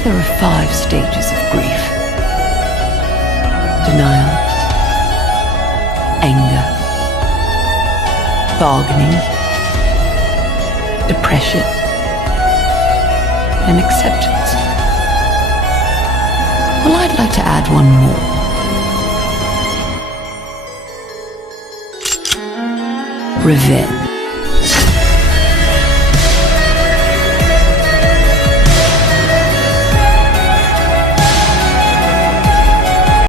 say there are 5 stages of grief: denial, anger, bargaining, depression, and acceptance. Well, I'd like to add one more. Revenge.